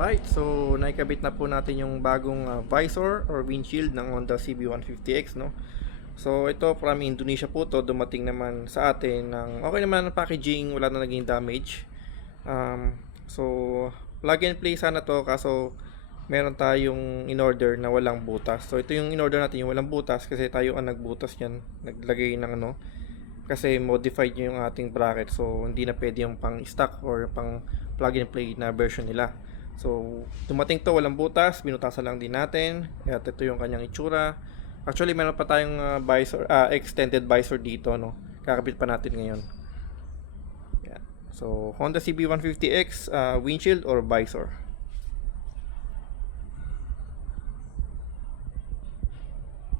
Alright, so naikabit na po natin yung bagong visor or windshield ng Honda CB150X, no? So ito from Indonesia po to, dumating naman sa atin ng okay naman ang packaging, wala na naging damage. So plug and play sana to, kaso meron tayong in-order na walang butas. So ito yung in-order natin, yung walang butas, kasi tayo ang nagbutas yan, naglagay ng ano, kasi modified yung ating bracket, so hindi na pwede yung pang stock or pang plug and play na version nila. So dumating to walang butas, binutasan lang din natin at ito yung kanyang itsura. Actually meron pa tayong visor, extended visor dito, no, kakabit pa natin ngayon. Yan. So Honda CB150X windshield or visor.